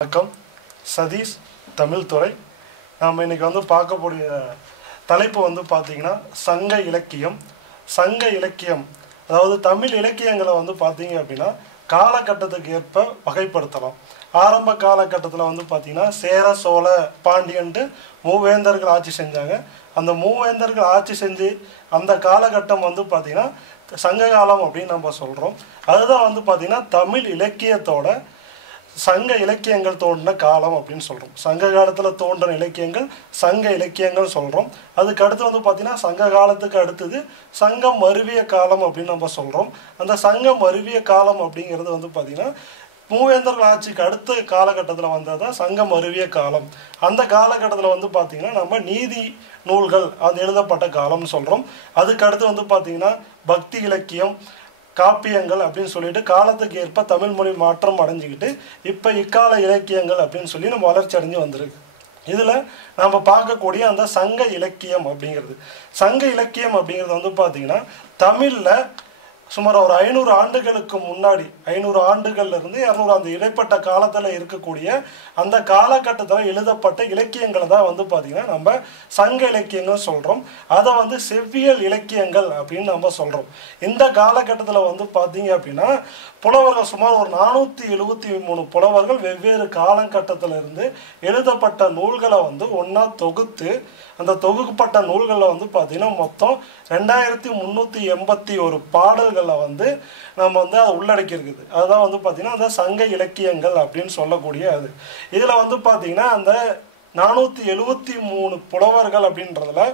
வணக்கம். சதீஷ் தமிழ் துறை. நாம் இன்றைக்கி பார்க்கக்கூடிய தலைப்பு பார்த்திங்கன்னா சங்க இலக்கியம். சங்க இலக்கியம் அதாவது தமிழ் இலக்கியங்களை பார்த்திங்க அப்படின்னா காலகட்டத்துக்கு ஏற்ப வகைப்படுத்தலாம். ஆரம்ப காலகட்டத்தில் பார்த்திங்கன்னா சேர சோழ பாண்டியன்ட்டு மூவேந்தர்கள் ஆட்சி செஞ்சாங்க. அந்த மூவேந்தர்கள் ஆட்சி செஞ்சு அந்த காலகட்டம் பார்த்திங்கன்னா சங்க காலம் அப்படின்னு நம்ம சொல்கிறோம். அதுதான் பார்த்திங்கன்னா தமிழ் இலக்கியத்தோட சங்க இலக்கியங்கள் தோன்றின காலம் அப்படின்னு சொல்கிறோம். சங்க காலத்தில் தோன்றின இலக்கியங்கள் சங்க இலக்கியங்கள் சொல்கிறோம். அதுக்கு அடுத்து பார்த்திங்கன்னா சங்க காலத்துக்கு அடுத்தது சங்கம் மருவிய காலம் அப்படின்னு நம்ம சொல்கிறோம். அந்த சங்கம் மருவிய காலம் அப்படிங்கிறது பார்த்திங்கன்னா மூவேந்தர்கள் ஆட்சிக்கு அடுத்த காலகட்டத்தில் வந்தால் தான் சங்கம் மருவிய காலம். அந்த காலகட்டத்தில் பார்த்திங்கன்னா நம்ம நீதி நூல்கள் அது எழுதப்பட்ட காலம்னு சொல்கிறோம். அதுக்கு அடுத்து பார்த்திங்கன்னா பக்தி இலக்கியம் காப்பியங்கள் அப்படின்னு சொல்லிட்டு காலத்துக்கு ஏற்ப தமிழ் மொழி மாற்றம் அடைஞ்சிக்கிட்டு இப்போ இக்கால இலக்கியங்கள் அப்படின்னு சொல்லி நம்ம வளர்ச்சி அடைஞ்சு வந்திருக்கு. இதில் நம்ம பார்க்கக்கூடிய அந்த சங்க இலக்கியம் அப்படிங்கிறது பார்த்திங்கன்னா தமிழில் சுமார் ஒரு 500 ஆண்டுகளுக்கு முன்னாடி 500 ஆண்டுகள்லேருந்து 200 அந்த இடைப்பட்ட காலத்தில் இருக்கக்கூடிய அந்த காலகட்டத்தில் எழுதப்பட்ட இலக்கியங்களை தான் பார்த்திங்கன்னா நம்ம சங்க இலக்கியங்கள் சொல்கிறோம். அதை செவ்வியல் இலக்கியங்கள் அப்படின்னு நம்ம சொல்கிறோம். இந்த காலகட்டத்தில் பார்த்திங்க அப்படின்னா புலவர்கள் சுமார் ஒரு 473 புலவர்கள் வெவ்வேறு காலகட்டத்தில் இருந்து எழுதப்பட்ட நூல்களை ஒன்றா தொகுத்து அந்த தொகுக்கப்பட்ட நூல்களில் பார்த்திங்கன்னா மொத்தம் 2381 பாடல்களை நம்ம அதை உள்ளடக்கி இருக்குது. அதுதான் பார்த்திங்கன்னா அந்த சங்க இலக்கியங்கள் அப்படின்னு சொல்லக்கூடிய அது. இதில் பார்த்திங்கன்னா அந்த 473 புலவர்கள் அப்படின்றதுல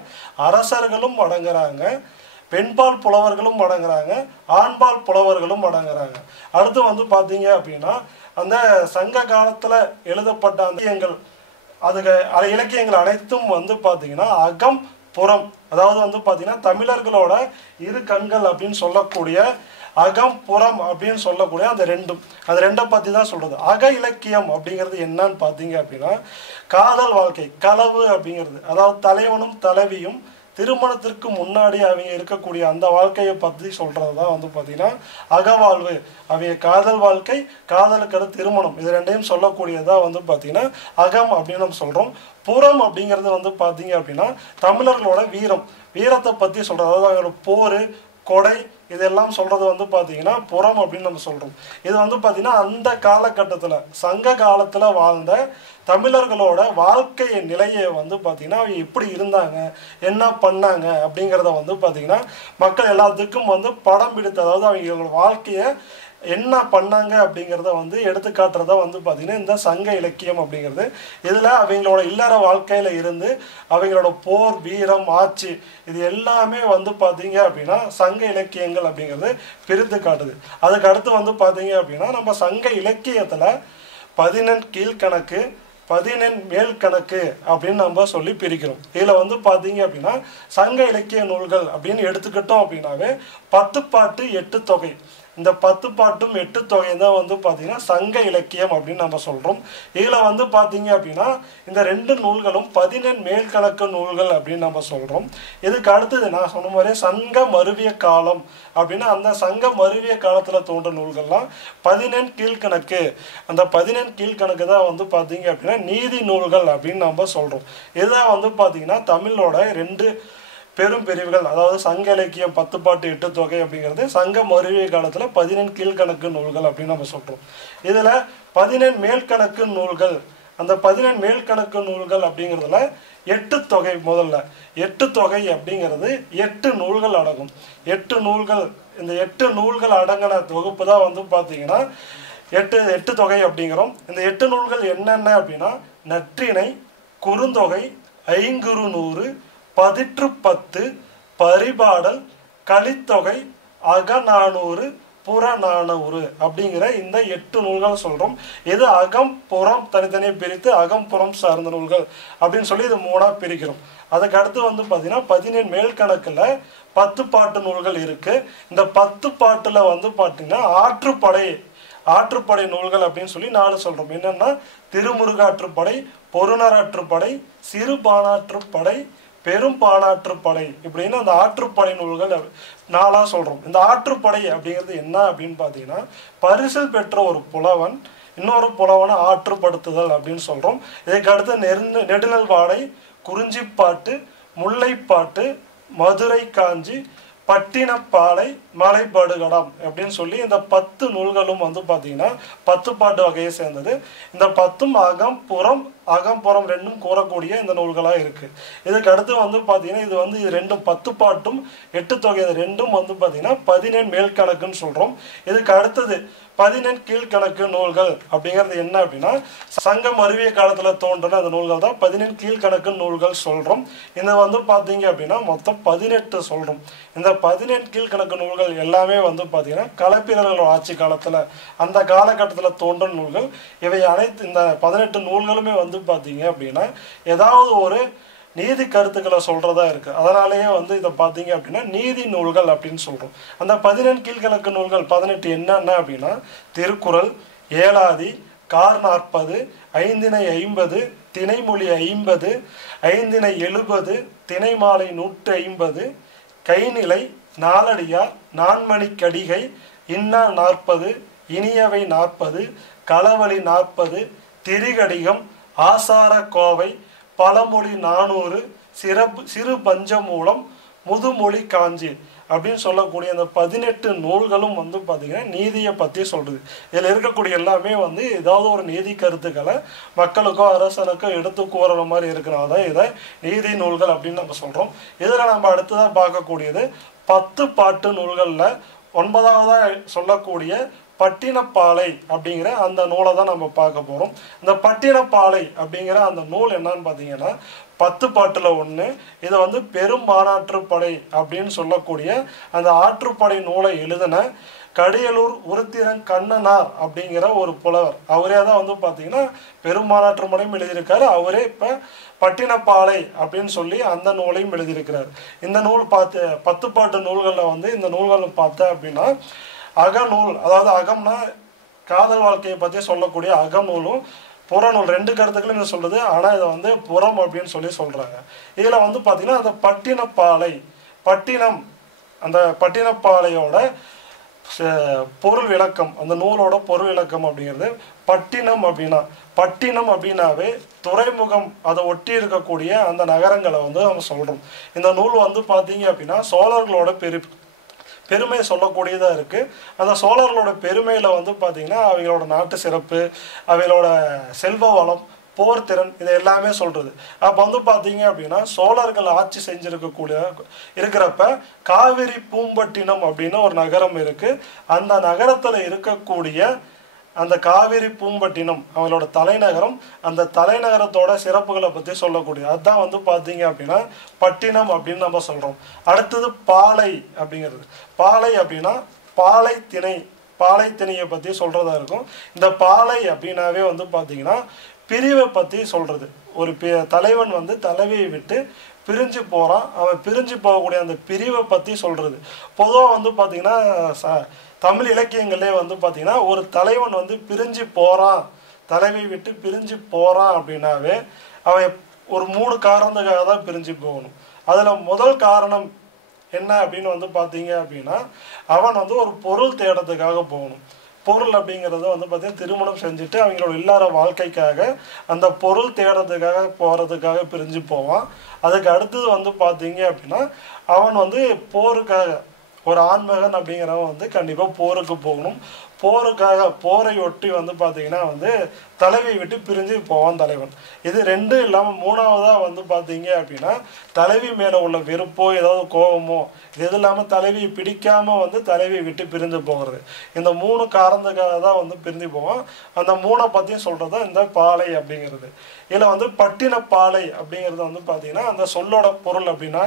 அரசர்களும் அடங்குறாங்க, பெண்பால் புலவர்களும் அடங்குறாங்க, ஆண்பால் புலவர்களும் அடங்குறாங்க. அடுத்து பார்த்தீங்க அப்படின்னா அந்த சங்க காலத்தில் எழுதப்பட்ட அந்த இலக்கியங்கள் அனைத்தும் பார்த்தீங்கன்னா அகம் புறம் அதாவது பார்த்தீங்கன்னா தமிழர்களோட இரு கண்கள் அப்படின்னு சொல்லக்கூடிய அகம் புறம் அப்படின்னு சொல்லக்கூடிய அந்த ரெண்டை பற்றி தான் சொல்கிறது. அக இலக்கியம் அப்படிங்கிறது என்னன்னு பார்த்தீங்க அப்படின்னா காதல் வாழ்க்கை களவு அப்படிங்கிறது, அதாவது தலைவனும் தலைவியும் திருமணத்திற்கு முன்னாடி அவங்க இருக்கக்கூடிய அந்த வாழ்க்கையை பற்றி சொல்கிறது தான் பார்த்திங்கன்னா அகவாழ்வு. அவங்க காதல் வாழ்க்கை, காதலுக்கு திருமணம், இது ரெண்டையும் சொல்லக்கூடியதாக பார்த்திங்கன்னா அகம் அப்படின்னு நம்ம சொல்கிறோம். புறம் அப்படிங்கிறது பார்த்திங்க அப்படின்னா தமிழர்களோட வீரத்தை பற்றி சொல்கிறது, அதாவது அவங்களோட போர் கொடை இதெல்லாம் சொல்கிறது பார்த்திங்கன்னா புறம் அப்படின்னு நம்ம சொல்கிறோம். இது பார்த்திங்கன்னா அந்த காலகட்டத்தில் சங்க காலத்தில் வாழ்ந்த தமிழர்களோட வாழ்க்கை நிலையை பார்த்திங்கன்னா அவங்க எப்படி இருந்தாங்க என்ன பண்ணாங்க அப்படிங்கிறத பார்த்திங்கன்னா மக்கள் எல்லாத்துக்கும் படம் பிடித்து, அதாவது அவங்களோட வாழ்க்கையை என்ன பண்ணாங்க அப்படிங்கிறத எடுத்துக்காட்டுறதா பார்த்திங்கன்னா இந்த சங்க இலக்கியம் அப்படிங்கிறது. இதில் அவங்களோட இல்லற வாழ்க்கையில் இருந்து அவங்களோட போர் வீரம் ஆட்சி இது எல்லாமே பார்த்தீங்க அப்படின்னா சங்க இலக்கியங்கள் அப்படிங்கிறது பிரித்து காட்டுது. அதுக்கு அடுத்து பார்த்தீங்க அப்படின்னா நம்ம சங்க இலக்கியத்தில் 14 கீழ்கணக்கு 14 மேல் கணக்கு அப்படின்னு நம்ம சொல்லி பிரிக்கிறோம். இதில் பார்த்தீங்க அப்படின்னா சங்க இலக்கிய நூல்கள் அப்படின்னு எடுத்துக்கிட்டோம் அப்படின்னாவே 10 பாட்டு 8 தொகை, இந்த 10 பாட்டும் 8 தொகையும் தான் பார்த்தீங்கன்னா சங்க இலக்கியம் அப்படின்னு நம்ம சொல்கிறோம். இதில் பார்த்தீங்க அப்படின்னா இந்த 2 நூல்களும் 14 மேல் கணக்கு நூல்கள் அப்படின்னு நம்ம சொல்கிறோம். இதுக்கு அடுத்தது நான் சொன்ன மாதிரி சங்க மருவிய காலம் அப்படின்னா அந்த சங்க மருவிய காலத்தில் தோன்ற நூல்கள்லாம் 14 கீழ்கணக்கு. அந்த 14 கீழ்கணக்கு தான் பார்த்தீங்க அப்படின்னா நீதி நூல்கள் அப்படின்னு நம்ம சொல்கிறோம். இதுதான் பார்த்தீங்கன்னா தமிழோட 2 பெரும் பிரிவுகள், அதாவது சங்க இலக்கியம் 10 பாட்டு 8 தொகை அப்படிங்கிறது சங்க மருவிய காலத்தில் 14 கீழ்கணக்கு நூல்கள் அப்படின்னு நம்ம சொல்கிறோம். இதில் 14 மேல் கணக்கு நூல்கள், அந்த 14 மேல் கணக்கு நூல்கள் அப்படிங்கிறதுல 8 தொகை, முதல்ல 8 தொகை அப்படிங்கிறது 8 நூல்கள் அடங்கும். 8 நூல்கள், இந்த 8 நூல்கள் அடங்கின தொகுப்பு தான் பார்த்தீங்கன்னா 8 தொகை அப்படிங்கிறோம். இந்த 8 நூல்கள் என்னென்ன அப்படின்னா நற்றிணை, குறுந்தொகை, ஐங்குறுநூறு, பதிற்று 10, பரிபாடல், கலித்தொகை, அகநானூறு, புறநானூறு அப்படிங்கிற இந்த 8 நூல்கள் சொல்கிறோம். இது அகம் புறம் தனித்தனியாக பிரித்து அகம் புறம் சார்ந்த நூல்கள் அப்படின்னு சொல்லி இது 3ஆக பிரிக்கிறோம். அதுக்கு அடுத்து பார்த்தீங்கன்னா 14 மேல் கணக்கில் 10 பாட்டு நூல்கள் இருக்குது. இந்த 10 பாட்டில் பார்த்தீங்கன்னா ஆற்றுப்படை நூல்கள் அப்படின்னு சொல்லி 4 சொல்கிறோம். என்னென்னா திருமுருகாற்றுப்படை, பொருணராற்றுப்படை, சிறுபானாற்றுப்படை, பெரும் பானாற்றுப்படை இப்படின்னு அந்த ஆற்றுப்படை நூல்கள் 4ஆக சொல்கிறோம். இந்த ஆற்றுப்படை அப்படிங்கிறது என்ன அப்படின்னு பார்த்தீங்கன்னா பரிசில் பெற்ற ஒரு புலவன் இன்னொரு புலவனை ஆற்றுப்படுத்துதல் அப்படின்னு சொல்கிறோம். இதுக்கு அடுத்து நெடுநல் வாடை, குறிஞ்சிப்பாட்டு, முல்லைப்பாட்டு, மதுரை காஞ்சி, பட்டினப்பாலை, மலைபடுகடம் அப்படின்னு சொல்லி இந்த 10 நூல்களும் வந்து பார்த்தீங்கன்னா 10 பாட்டு வகையை சேர்ந்தது. இந்த 10ம் அகம்புறம் ரெண்டும் கூறக்கூடிய இந்த நூல்களாக இருக்கு. இதுக்கு அடுத்து வந்து பார்த்தீங்கன்னா இது ரெண்டும் 10 பாட்டும் 8 தொகை, ரெண்டும் வந்து பார்த்தீங்கன்னா 14 மேல்கணக்குன்னு சொல்றோம். இதுக்கு அடுத்தது 14 கீழ்கணக்கு நூல்கள் அப்படிங்கிறது என்ன அப்படின்னா சங்கம் அருவிய காலத்துல தோன்றின அந்த நூல்கள் தான் 14 கீழ்கணக்கு நூல்கள் சொல்றோம். இந்த வந்து பார்த்தீங்க அப்படின்னா மொத்தம் 18 சொல்றோம். இந்த 14 கீழ்கணக்கு நூல்கள் எல்லாமே வந்து பார்த்தீங்கன்னா களப்பிரர்களோட ஆட்சி காலத்துல அந்த காலகட்டத்தில் தோன்றின நூல்கள். இவை அனைத்து இந்த 18 நூல்களுமே வந்து பார்த்தீங்க அப்படின்னா ஏதாவது ஒரு நீதி கருத்துக்களை சொல்றதா இருக்கு. அதனாலேயே வந்து இதை பார்த்தீங்க அப்படின்னா நீதி நூல்கள் அப்படின்னு சொல்றோம். அந்த 14 கீழ்கணக்கு நூல்கள் 18 என்னென்ன அப்படின்னா திருக்குறள், ஏலாதி, கார் 40, ஐந்திணை 50, திணைமொழி 50, ஐந்திணை 70, திணைமாலை 150, கைநிலை, நாலடியார், நான்மணிக்கடிகை, இன்னா 40, இனியவை 40, களவழி 40, திரிகடிகம், ஆசார கோவை, பழமொழி 400, சிறு பஞ்சமூலம், முதுமொழி காஞ்சி அப்படின்னு சொல்லக்கூடிய அந்த 18 நூல்களும் வந்து பார்த்தீங்கன்னா நீதியை பற்றி சொல்றது. இதில் இருக்கக்கூடிய எல்லாமே வந்து ஏதாவது ஒரு நீதி கருத்துக்களை மக்களுக்கோ அரசனுக்கோ எடுத்து கூறுற மாதிரி இருக்கிறனால தான் இதை நீதி நூல்கள் அப்படின்னு நம்ம சொல்றோம். இதில் நம்ம அடுத்ததாக பார்க்கக்கூடியது 10 பாட்டு நூல்களில் 9வதா சொல்லக்கூடிய பட்டினப்பாலை அப்படிங்கிற அந்த நூலை தான் நம்ம பார்க்க போறோம். இந்த பட்டினப்பாலை அப்படிங்கிற அந்த நூல் என்னன்னு பார்த்தீங்கன்னா 10 பாட்டுல 1. இதை வந்து பெரும் மாநாற்றுப்படை அப்படின்னு சொல்லக்கூடிய அந்த ஆற்றுப்படை நூலை எழுதின கடியலூர் உருத்திரன் கண்ணனார் அப்படிங்கிற ஒரு புலவர். அவரே தான் வந்து பார்த்தீங்கன்னா பெருமானாற்று படையும் எழுதியிருக்காரு. அவரே இப்போ பட்டினப்பாலை அப்படின்னு சொல்லி அந்த நூலையும் எழுதியிருக்கிறார். இந்த நூல் 10 பாட்டு நூல்களில் வந்து இந்த நூல்கள் பார்த்தேன் அப்படின்னா அகநூல், அதாவது அகம்னா காதல் வாழ்க்கையை பற்றி சொல்லக்கூடிய அகநூலும் புறநூல் 2 கருத்துக்களும் சொல்லுது. ஆனால் இதை வந்து புறம் அப்படின்னு சொல்லி சொல்றாங்க. இதில் வந்து பார்த்தீங்கன்னா அந்த பட்டினப்பாலை, பட்டினம், அந்த பட்டினப்பாலையோட பொருள் விளக்கம், அந்த நூலோட பொருள் விளக்கம் அப்படிங்கிறது பட்டினம் அப்படின்னாவே துறைமுகம், அதை ஒட்டி இருக்கக்கூடிய அந்த நகரங்களை வந்து நம்ம சொல்றோம். இந்த நூல் வந்து பார்த்தீங்க அப்படின்னா சோழர்களோட பெருமை சொல்லக்கூடியதாக இருக்குது. அந்த சோழர்களோட பெருமையில் வந்து பார்த்திங்கன்னா அவங்களோட நாட்டு சிறப்பு, அவங்களோட செல்வ வளம், போர் திறன், இது எல்லாமே சொல்கிறது. அப்போ வந்து பார்த்தீங்க அப்படின்னா சோழர்கள் ஆட்சி இருக்கிறப்ப காவிரி பூம்பட்டினம் அப்படின்னு ஒரு நகரம் இருக்குது. அந்த நகரத்தில் இருக்கக்கூடிய அந்த காவிரி பூம்பட்டினம் அவங்களோட தலைநகரம், அந்த தலைநகரத்தோட சிறப்புகளை பற்றி சொல்லக்கூடிய அதுதான் வந்து பார்த்தீங்க அப்படின்னா பட்டினம் அப்படின்னு நம்ம சொல்கிறோம். அடுத்தது பாலை அப்படிங்கிறது. பாலை அப்படின்னா பாலை திணையை பற்றி சொல்கிறதா இருக்கும். இந்த பாலை அப்படின்னாவே வந்து பார்த்தீங்கன்னா பிரிவை பற்றி சொல்கிறது. ஒரு தலைவன் வந்து தலைவியை விட்டு பிரிஞ்சு போகிறான், அவன் பிரிஞ்சு போகக்கூடிய அந்த பிரிவை பற்றி சொல்கிறது. பொதுவாக வந்து பார்த்தீங்கன்னா தமிழ் இலக்கியங்களே வந்து பார்த்தீங்கன்னா ஒரு தலைவன் வந்து பிரிஞ்சு போகிறான், தலைவி விட்டு பிரிஞ்சு போகிறான் அப்படின்னாவே அவன் ஒரு 3 காரணத்துக்காக தான் பிரிஞ்சு போகணும். அதில் முதல் காரணம் என்ன அப்படின்னு வந்து பார்த்தீங்க அப்படின்னா அவன் வந்து ஒரு பொருள் தேடத்துக்காக போகணும். பொருள் அப்படிங்கிறது வந்து பார்த்தீங்கன்னா திருமணம் செஞ்சுட்டு அவங்களோட இல்லற வாழ்க்கைக்காக அந்த பொருள் தேடுறதுக்காக போகிறதுக்காக பிரிஞ்சு போவான். அதுக்கு அடுத்தது வந்து பார்த்தீங்க அப்படின்னா அவன் வந்து போருக்காக, ஒரு ஆண்மகன் அப்படிங்கிறவன் வந்து கண்டிப்பாக போருக்கு போகணும். போரை ஒட்டி வந்து பார்த்தீங்கன்னா வந்து தலைவியை விட்டு பிரிஞ்சு போவான் தலைவன். இது 2 இல்லாமல் 3வதாக வந்து பார்த்தீங்க அப்படின்னா தலைவி மேலே உள்ள வெறுப்போ ஏதாவது கோபமோ இது இல்லாமல் தலைவியை பிடிக்காமல் வந்து தலைவியை விட்டு பிரிந்து போகிறது. இந்த 3 காரணத்துக்காக தான் வந்து பிரிந்து போவான். அந்த 3 பற்றியும் சொல்கிறது தான் இந்த பாலை அப்படிங்கிறது. இதில் வந்து பட்டினப்பாலை அப்படிங்கிறது வந்து பார்த்தீங்கன்னா அந்த சொல்லோட பொருள் அப்படின்னா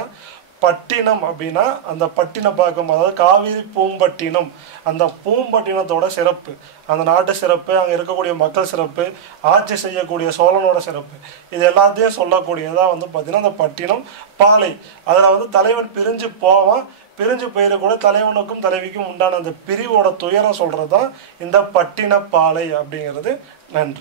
பட்டினம் அப்படின்னா அந்த பட்டினப்பாக்கம், அதாவது காவிரி பூம்பட்டினம், அந்த பூம்பட்டினத்தோட சிறப்பு, அந்த நாட்டு சிறப்பு, அங்கே இருக்கக்கூடிய மக்கள் சிறப்பு, ஆட்சி செய்யக்கூடிய சோழனோட சிறப்பு, இது எல்லாத்தையும் சொல்லக்கூடியதான் வந்து பார்த்தீங்கன்னா அந்த பட்டினம் பாலை. அதில் வந்து தலைவன் பிரிஞ்சு போவான். பிரிஞ்சு போயிடக்கூட தலைவனுக்கும் தலைவிக்கும் உண்டான அந்த பிரிவோட துயரம் சொல்கிறது தான் இந்த பட்டினப்பாலை அப்படிங்கிறது. நன்றி.